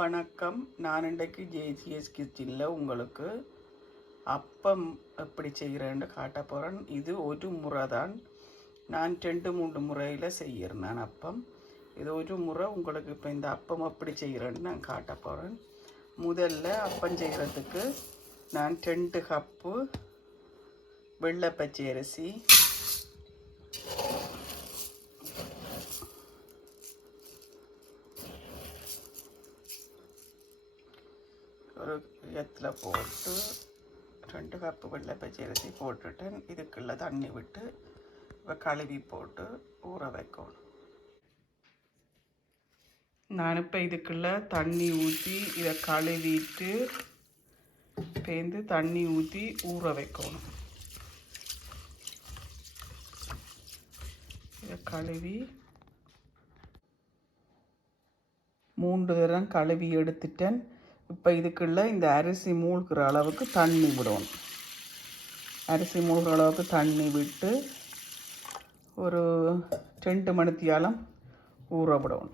வணக்கம். நான் இன்றைக்கு ஜேசிஎஸ் கிச்சனில் உங்களுக்கு அப்பம் எப்படி செய்கிறேன்னு காட்ட போகிறேன். இது ஒரு முறை தான், நான் 2-3 முறையில் செய்கிறேன் நான் அப்பம். இது ஒரு முறை உங்களுக்கு இப்போ இந்த அப்பம் எப்படி செய்கிறேன்னு நான் காட்ட போகிறேன். முதல்ல அப்பம் செய்கிறதுக்கு நான் 2 கப்பு வெள்ளை பச்சை அரிசி, ஒரு இடத்தில் போட்டு 2 கப்பு வெள்ளை பச்சை அரிசி போட்டுட்டேன். இதுக்குள்ள தண்ணி விட்டு கழுவி போட்டு ஊற வைக்கணும். நான் இப்போ இதுக்குள்ள தண்ணி ஊற்றி இதை கழுவிட்டு பேந்து தண்ணி ஊற்றி ஊற வைக்கணும். இதை கழுவி 3 தரம் கழுவி எடுத்துட்டேன். இப்போ இதுக்குள்ள இந்த அரிசி மூழ்கிற அளவுக்கு தண்ணி விடணும். அரிசி மூழ்கிற அளவுக்கு தண்ணி விட்டு ஒரு 2 மணித்தியாலம் ஊற விடணும்.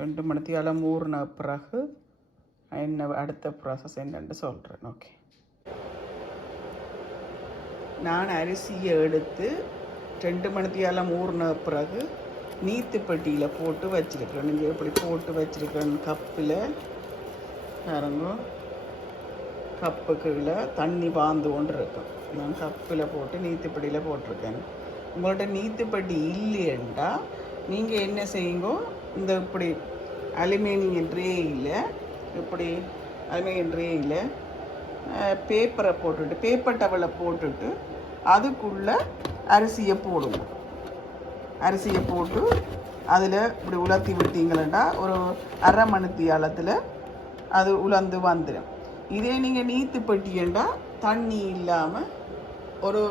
2 மணித்தியாலம் ஊறின பிறகு என்ன அடுத்த ப்ராசஸ் என்னன்னு சொல்கிறேன். ஓகே, நான் அரிசியை எடுத்து 2 மணித்தியாலம் ஊறின பிறகு நீத்துப்பட்டியில் போட்டு வச்சுருக்கேன். நீங்கள் எப்படி போட்டு வச்சுருக்கேன் கப்பில் பாருங்க, கப்புக்குள்ள தண்ணி பாந்து கொண்டு இருக்கும். நான் கப்பில் போட்டு நீத்துப்பட்டியில் போட்டிருக்கேன். உங்கள்கிட்ட நீத்துப்பட்டி இல்லையண்டா நீங்கள் என்ன செய்யுங்க, இந்த இப்படி அலுமினியம் ட்ரேயில் இப்படி அலுமினியம் ட்ரேயில் பேப்பரை போட்டுட்டு பேப்பர் டவலை போட்டுட்டு அதுக்குள்ளே அரிசியை போடுங்க. அரிசியை போட்டு அதில் இப்படி உலர்த்தி விட்டீங்களா ஒரு அரை மணித்தியாலத்தில் அது உலர்ந்து வந்துடும். இதே நீங்கள் நீத்து பட்டியண்டா தண்ணி இல்லாமல் ஒரு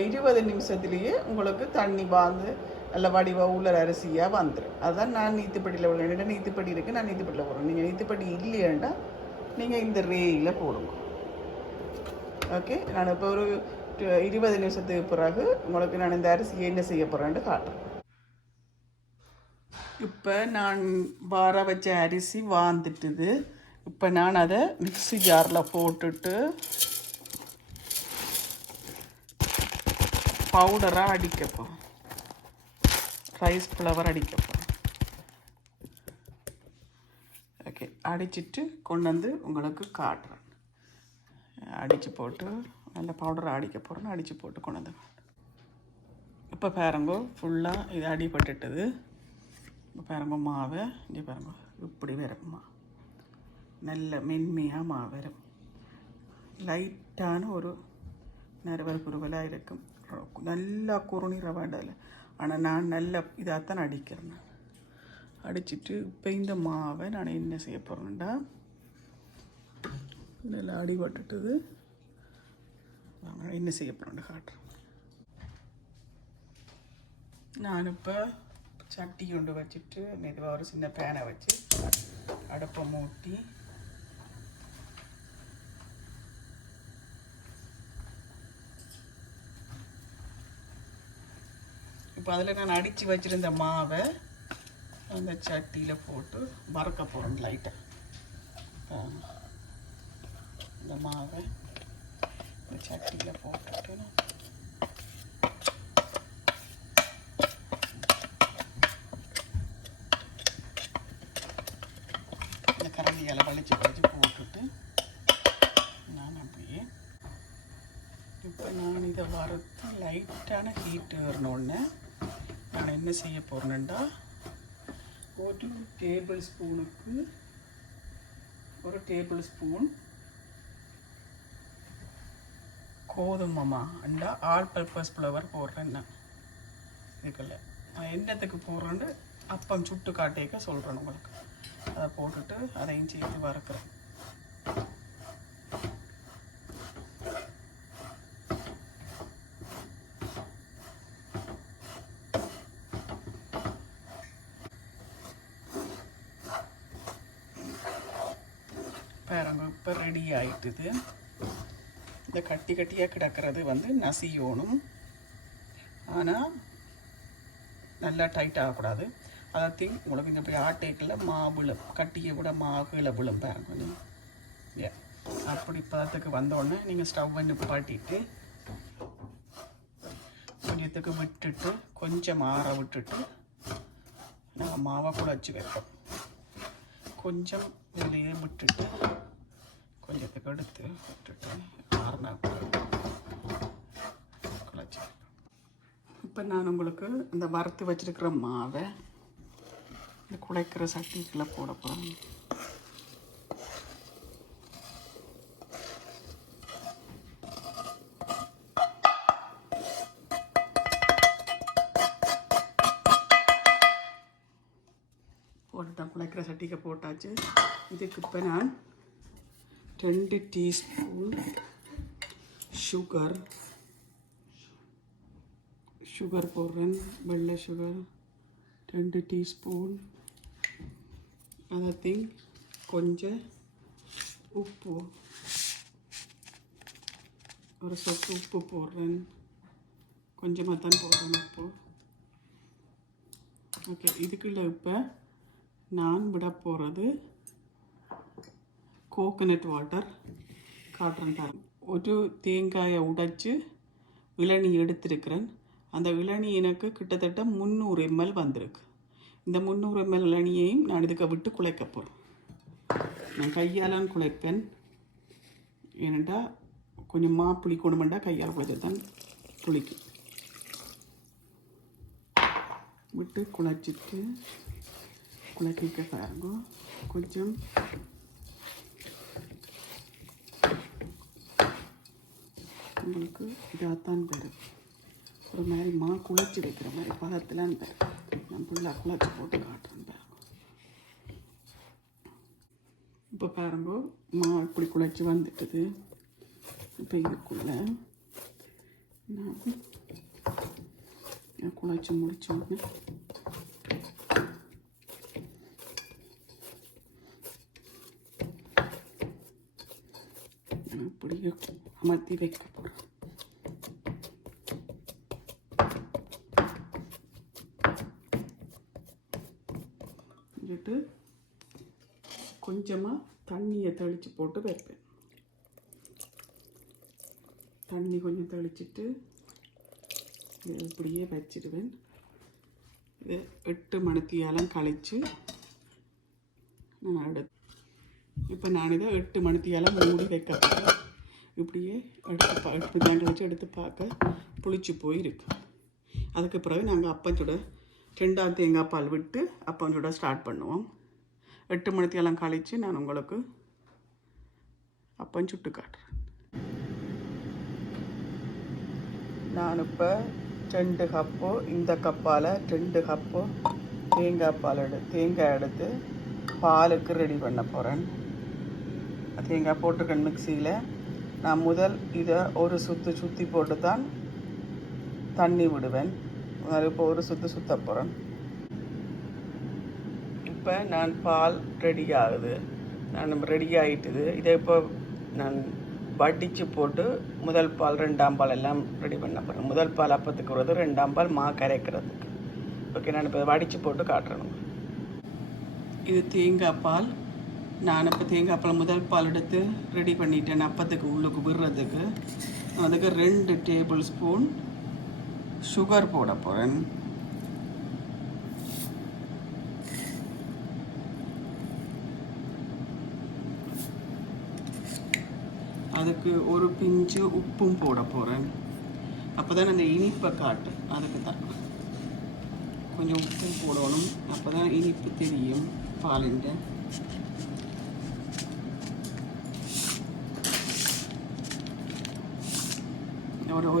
20 நிமிஷத்துலேயே உங்களுக்கு தண்ணி பாந்து நல்ல வடிவாக உள்ள அரிசியாக வந்துடும். அதுதான் நான் நீத்துப்பட்டியில் விட நீத்துப்பட்டி இருக்குது, நான் நீத்துப்பட்டியில் போடுறேன். நீங்கள் நீத்துப்பட்டி இல்லையண்டா நீங்கள் இந்த ரேயில் போடுங்க. ஓகே, நான் இப்போ ஒரு 20 நிமிஷத்துக்கு பிறகு உங்களுக்கு நான் இந்த அரிசியை என்ன செய்ய போகிறேன்னு காட்டுறேன். இப்போ நான் வார வச்ச அரிசி வாந்துட்டுது. இப்போ நான் அதை மிக்ஸி ஜாரில் போட்டுட்டு பவுடராக அடிக்கப்போம். ரைஸ் ஃப்ளவர் அடிக்கப்போம். ஓகே, அடிச்சிட்டு கொண்டு வந்து உங்களுக்கு காட்டுறேன். அடித்து போட்டு நல்ல பவுடரை அடிக்க போகிறேன்னு அடித்து போட்டு கொண்டு வந்து. இப்போ பாருங்கோ, ஃபுல்லாக இது அடிபட்டுட்டுது. இப்போ பாருங்க மாவை இங்கே பாருங்க, இப்படி வரும். நல்ல மென்மையாக மாவு வரும். லைட்டான ஒரு நறுவல் குறுவலாக இருக்கும். நல்லா குறுநிற வேண்டாம், ஆனால் நான் நல்ல இதாகத்தான் அடிக்கிறேன். அடிச்சுட்டு இப்போ இந்த மாவை நான் என்ன செய்ய போகிறேன்டா, நல்லா அடிபட்டுட்டுது. என்ன செய்ய போகிறேன்னு காட்டுறேன். நான் இப்போ சட்டி கொண்டு வச்சுட்டு மெதுவாக ஒரு சின்ன பேனை வச்சு அடுப்பை மூட்டி இப்போ அதில் நான் அடித்து வச்சுருந்த மாவை அந்த சட்டியில் போட்டு வறுக்க போகிறேன் லைட்டாக. இந்த மாவை சட்டியில் போட்டுட்டு இந்த கரண்டியால் வலிச்சு போட்டுட்டு நான் அப்படியே இப்போ நான் இதை வறுத்து லைட்டான ஹீட்டு வரணுன்னு நான் என்ன செய்ய போகிறேன்டா, ஒரு டேபிள் ஸ்பூன் கோதுமைமா அண்டா ஆல் பர்பஸ் ஃப்ளவர் போடுறேன். நான் இதுக்குள்ள நான் என்னத்துக்கு போடுறேன்னு அப்பம் சுட்டு காட்டேக்க சொல்கிறேன் உங்களுக்கு. அதை போட்டுட்டு அதையும் சேர்த்து வறுக்கிறேன். பாருங்க, இப்போ ரெடி ஆகிட்டுது. இந்த கட்டியாக கிடக்கிறது நசியோணும். ஆனால் நல்லா டைட் ஆகக்கூடாது. அதையும் உங்களுக்கு இந்த போய் ஆட்டைக்கில் மாவிழும் கட்டியை விட மாவுகளை விழும் பாருங்க. ஏ அப்படி பதத்துக்கு வந்தோடனே நீங்கள் ஸ்டவ்வை நிப்பாட்டிட்டு கொஞ்சத்துக்கு விட்டுட்டு கொஞ்சம் ஆற விட்டுட்டு நாங்கள் மாவை குழச்சி வைப்போம். கொஞ்சம் வெளியே விட்டுட்டு கொஞ்சத்துக்கு எடுத்து விட்டுட்டு ஆறுனா குழச்சி வைப்போம். இப்போ நான் உங்களுக்கு இந்த வறுத்து வச்சுருக்கிற மாவை இந்த குழைக்கிற சட்டிக்குள்ளே போட போகிறேன். போட்டுட்டேன். குழைக்கிற சட்டிக்கு போட்டாச்சு. இதுக்கு இப்போ நான் 2 டீஸ்பூன் சுகர் போடுறேன். வெள்ளை சுகர் 2 டீஸ்பூன். அதையும் கொஞ்சம் உப்பு, ஒரு சொட்டு உப்பு போடுறேன். கொஞ்சமாக தான் போடுறேன் உப்பு. ஓகே, இதுக்குள்ள இப்போ நான் விட போகிறது கோகனட் வாட்டர் காட்டுறேன் பாருங்க. ஒரு தேங்காயை உடைச்சி இளநீ எடுத்திருக்கிறேன். அந்த இளநீ எனக்கு கிட்டத்தட்ட 300 ml வந்திருக்கு. இந்த 300 ml இளநியையும் நான் இதுக்கு விட்டு குழைக்க போகிறேன். நான் கையால் குழைப்பேன். ஏனெண்டா கொஞ்சம் புளிக்கணுமெண்டா கையால் குழைச்சி தான் புளிக்கும். விட்டு குழைச்சிட்டு குழைக்க பாருங்க. கொஞ்சம் உங்களுக்கு இதாகத்தான் தரும். ஒரு மாதிரி குழைச்சி வைக்கிற மாதிரி பதத்திலான்னு தரும். நான் ஃபுல்லாக குழைச்சி போட்டு காட்டுறேன் பாருங்க. இப்போ பாருங்க இப்படி குழைச்சி வந்துட்டுது. இப்போ இதுக்குள்ளே நான் குழைச்சி முடிச்சோடனே இப்படியே அமர்த்தி வைக்க போகிறேன். கொஞ்சமாக தண்ணியை தெளித்து போட்டு வைப்பேன். தண்ணி கொஞ்சம் தெளிச்சிட்டு இப்படியே வச்சிடுவேன். இது 8 மணித்தியாலம் கழித்து நான் எடுத்து இப்போ நான் இதை 8 மணித்தியாலம் மூடி வைக்க போகிறேன். இப்படியே எடுத்து தான் கழித்து எடுத்து பார்க்க புளிச்சு போயிருக்கு. அதுக்கு பிறகு நாங்கள் அப்பம் சுட 2ஆம் தேங்காய் பால் விட்டு அப்பம் சுட ஸ்டார்ட் பண்ணுவோம். 8 மணித்தியாலம் கழித்து நான் உங்களுக்கு அப்பம் சுட்டு காட்டுறேன். நான் இப்போ 2 கப்பு இந்த கப்பால் 2 கப்பு தேங்காய் எடுத்து பாலுக்கு ரெடி பண்ண போகிறேன். தேங்காய் போட்டிருக்கேன் மிக்சியில். நான் முதல் இதை ஒரு சுற்றி போட்டு தான் தண்ணி விடுவேன். இப்போ ஒரு சுற்ற போகிறேன். இப்போ நான் பால் ரெடி ஆகுது. ரெடி ஆகிட்டுது. இதை இப்போ நான் வடித்து போட்டு முதல் பால் 2ஆம் பால் எல்லாம் ரெடி பண்ண போகிறேன். முதல் பால் அப்பத்துக்கு வருது, 2ஆம் பால் கரைக்கிறதுக்கு. ஓகே, நான் இப்போ வடித்து போட்டு காட்டுறேன். இது தேங்காய் பால். நான் இப்போ தேங்காய் பால் முதல் பால் எடுத்து ரெடி பண்ணிட்டேன் அப்பத்துக்கு உள்ளுக்கு விடுறதுக்கு. அதுக்கு 2 டேபிள் ஸ்பூன் சுகர் போட போகிறேன். அதுக்கு ஒரு பிஞ்சு உப்பும் போட போகிறேன். அப்போ தான் அந்த இனிப்பை காட்டு. அதுக்கு தான் கொஞ்சம் உப்பும் போடணும். அப்போ தான் இனிப்பு தெரியும் பாலின்.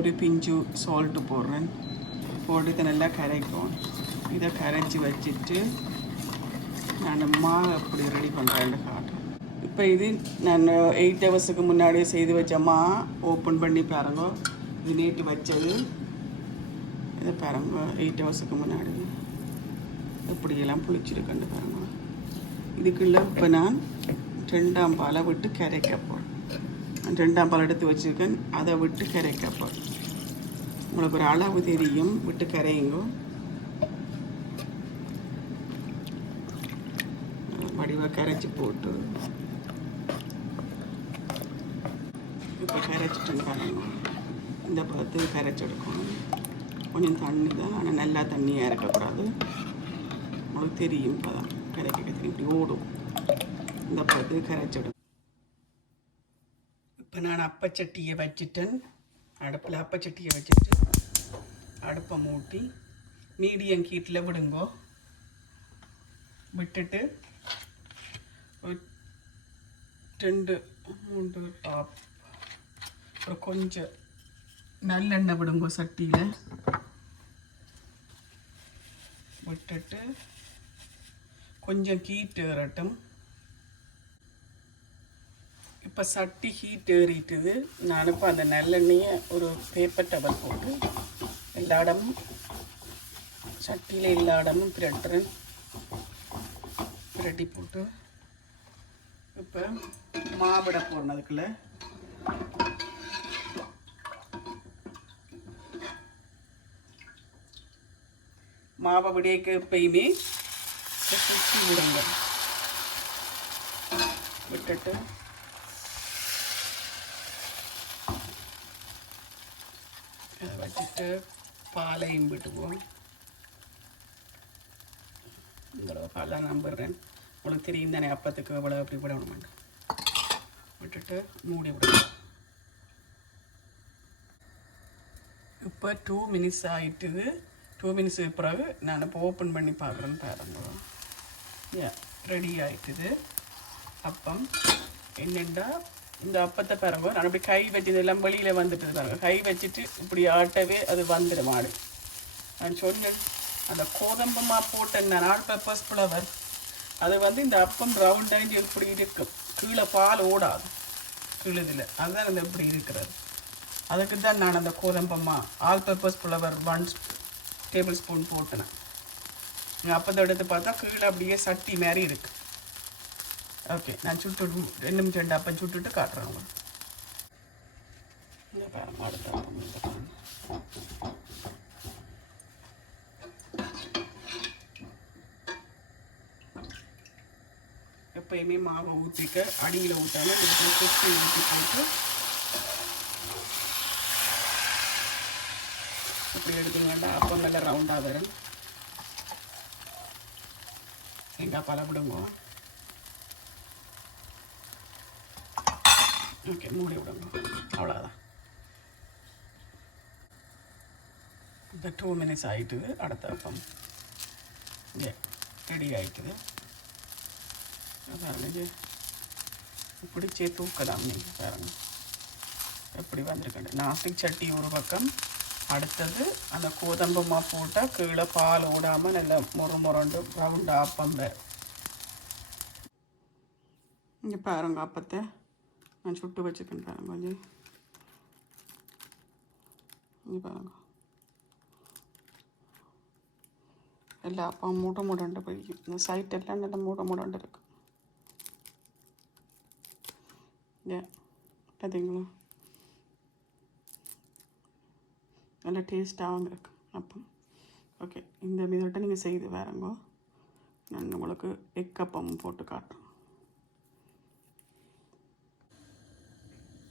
ஒரு பிஞ்சு சால்ட்டு போடுறேன். போட்டு இதை நல்லா கரைக்கும். இதை கரைச்சி வச்சுட்டு நான் அப்படி ரெடி பண்ணுறேன்னு காட்டுறேன். இப்போ இது நான் 8 ஹவர்ஸுக்கு முன்னாடியே செய்து வச்ச ஓப்பன் பண்ணி பாருங்க. இது நேற்று வச்சது. இதை பாருங்க 8 ஹவர்ஸுக்கு முன்னாடி இப்படியெல்லாம் புளிச்சிருக்கேன்னு பாருங்க. இதுக்குள்ளே இப்போ நான் 2ஆம் பாலை விட்டு கரைக்க போகிறேன். 2ஆம் பால் எடுத்து வச்சுருக்கேன். அதை விட்டு கரைக்க போகிறேன். உங்களுக்கு ஒரு அளவு தெரியும். விட்டு கரையுங்க. வடிவாக கரைச்சி போட்டு இப்போ கரைச்சிட்டேன்னு பாருங்க. இந்த பதத்துக்கு கரைச்சி எடுக்கணும். கொஞ்சம் தண்ணி தான், ஆனால் நல்லா தண்ணியாக இருக்கக்கூடாது. உங்களுக்கு தெரியும் இப்போதான் கரைக்க தெரியும், இப்படி ஓடும். இந்த பதத்துக்கு கரைச்சிடும். இப்போ நான் அப்பச்சட்டியை வச்சுட்டேன். அடுப்பில் அப்பச்சட்டியை வச்சுட்டு அடுப்பை மூட்டி மீடியம் ஹீட்டில் விடுங்கோ. விட்டுட்டு ஒரு 2-3 டாப் ஒரு கொஞ்சம் நல்லெண்ணெய் விடுங்கோ சட்டியில். விட்டுட்டு கொஞ்சம் ஹீட் ஏறட்டும். இப்போ சட்டி ஹீட் ஏறிட்டுது. நான் இப்போ அந்த நல்லெண்ணெயை ஒரு பேப்பர் டவல் போட்டு எல்லா இடமும் சட்டியில் எல்லா இடமும் பிரட்டி போட்டு இப்போ மாவிட போடணும். அதுக்குள்ள மாவை விடையக்கு எப்பயுமே சுற்றி விடுங்க. விட்டுட்டு அதை வச்சுட்டு பாலையும் விட்டுவோம். இவ்வளோ பாலாக நம்புறேன். உங்களுக்கு தெரியும் தானே அப்பத்துக்கு இவ்வளோ அப்படி விடணும் மாட்டேன். விட்டுட்டு மூடி விடுவோம். இப்போ 2 மினிட்ஸ் ஆகிட்டுது. 2 மினிட்ஸுக்கு பிறகு நான் இப்போ ஓப்பன் பண்ணி பார்க்குறேன்னு பாருங்க. ரெடி ஆகிட்டுது அப்பம். என்னென்னா இந்த அப்பத்தை பாருங்க, நான் அப்படி கை வச்சு இதெல்லாம் வெளியில் வந்துட்டு பாருங்க. கை வச்சுட்டு இப்படி ஆட்டவே அது வந்துடும் மாடு. நான் சொன்னேன் அந்த கோதம்பமா போட்ட ஆல் பர்பஸ் ஃப்ளவர் அது வந்து இந்த அப்பம் ரவுண்டாக இப்படி இருக்கும். கீழே பால் ஓடாது கீழதில். அதுதான் அந்த இப்படி இருக்கிறது. அதுக்கு தான் நான் அந்த கோதம்பமா all purpose flour 1 tablespoon போட்டேன். அப்பத்தை எடுத்து பார்த்தா கீழே அப்படியே சட்டி மாதிரி இருக்கு. ஓகே, நான் சுட்டு 2 அப்பம் சுட்டுட்டு காட்டுறேன் உங்களுக்கு. இந்த பாருங்க அடுத்த அப்பம். எப்பயுமே மாவை ஊற்றிக்க அடியில் ஊற்றாமல் சுற்றி ஊற்றி போட்டு இப்படி எடுத்தீங்கன்னா அப்பம் நல்லா ரவுண்டாக வரும். தேங்காய் பாலை விடுங்க. ஓகே, மூடி விடுங்க. அவ்வளோதான். இப்போ 2 மினிட்ஸ் ஆகிட்டுது. அடுத்த அப்பம் ரெடி ஆகிட்டுது. பாருங்க, பிடிச்சே தூக்கலாம். நீங்கள் பாருங்க எப்படி வந்திருக்கேன். நாஸ்டிக் சட்டி ஒரு பக்கம், அடுத்தது அந்த கோதம்பமா போட்டால் கீழே பால் ஓடாமல் நல்லா முரண்டு ரவுண்டு அப்பம் வேறு. இங்கே பாருங்க அப்பத்தை நான் சுட்டு வச்சுக்கேன் பாருங்க. கொஞ்சம் இங்கே பாருங்க எல்லா அப்பம் மூடண்டு போய்க்கும். இந்த சைட் எல்லாம் நல்லா மூடண்டு இருக்கு. பார்த்தீங்களா, நல்லா டேஸ்ட்டாகவும் இருக்கு அப்பம். ஓகே, இந்த மீதோட்ட நீங்கள் செய்து வேறங்கோ. நான் உங்களுக்கு எக் அப்பம் போட்டு காட்டுறேன்.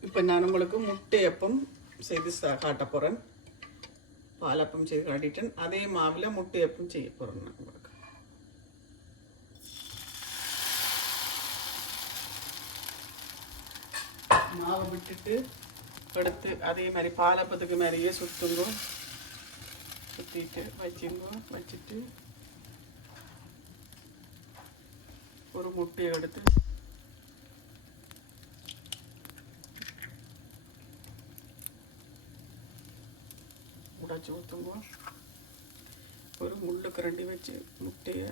இப்போ நான் உங்களுக்கு முட்டை அப்பம் செய்து காட்ட போகிறேன். பாலப்பம் செய்து காட்டிட்டேன். அதே மாவில் முட்டை அப்பம் செய்ய போகிறேன் நான் உங்களுக்கு. மாவை விட்டுட்டு எடுத்து அதே மாதிரி பாலப்பத்துக்கு மேலேயே சுற்றுங்க. சுற்றிட்டு வச்சுட்டு ஒரு முட்டையை எடுத்து உடைச்சி ஊற்றுங்க. ஒரு முள்ளு கரண்டி வச்சு முட்டையை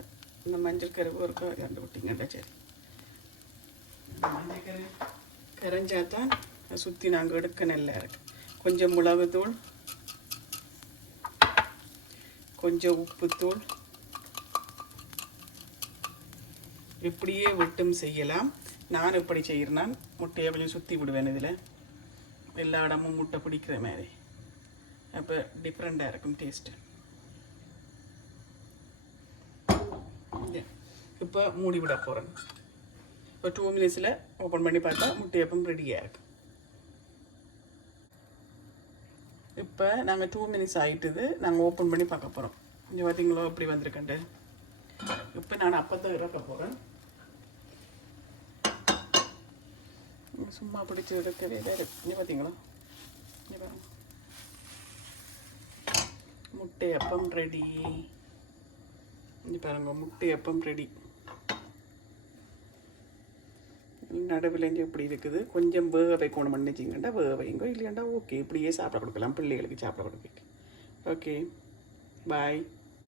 இந்த மஞ்சள் கருவு இருக்கா ரெண்டு விட்டிங்கன்னா சரி. மஞ்சள் கரு கரைஞ்சாதான் சுற்றி நாங்கள் எடுக்க நல்லா இருக்கு. கொஞ்சம் மிளகுத்தூள், கொஞ்சம் உப்புத்தூள், இப்படியே விட்டும் செய்யலாம். நான் எப்படி செய்கிறேன்னா முட்டையை கொஞ்சம் சுற்றி விடுவேன். இதில் எல்லா இடமும் முட்டை பிடிக்கிற மாதிரி. அப்போ டிஃப்ரெண்ட்டாக இருக்கும் டேஸ்ட்டு. இப்போ மூடி விட போகிறேன். இப்போ 2 மினிட்ஸில் ஓப்பன் பண்ணி பார்த்தா முட்டையப்பம் ரெடியாக இருக்குது. இப்போ நாங்கள் 2 மினிட்ஸ் ஆகிட்டுது. நாங்கள் ஓப்பன் பண்ணி பார்க்க போகிறோம். இங்கே பார்த்தீங்களோ எப்படி வந்திருக்கேன்ட்டு. இப்போ நான் அப்பத்தை இறக்க போகிறேன். சும்மா பிடிச்சி இருக்கவே வேறு. இங்கே பார்த்தீங்களா, இங்கே பாருங்க, முட்டையப்பம் ரெடி. இங்கே பாருங்க, முட்டையப்பம் ரெடி. நடுவில் இங்கே இப்படி இருக்குது. கொஞ்சம் வேக வைக்கணும் பண்ணிச்சிங்கண்டா வேக வைங்க, இல்லையாண்டா ஓகே இப்படியே சாப்பிட கொடுக்கலாம், பிள்ளைகளுக்கு சாப்பிட கொடுப்பீங்க. Okay bye.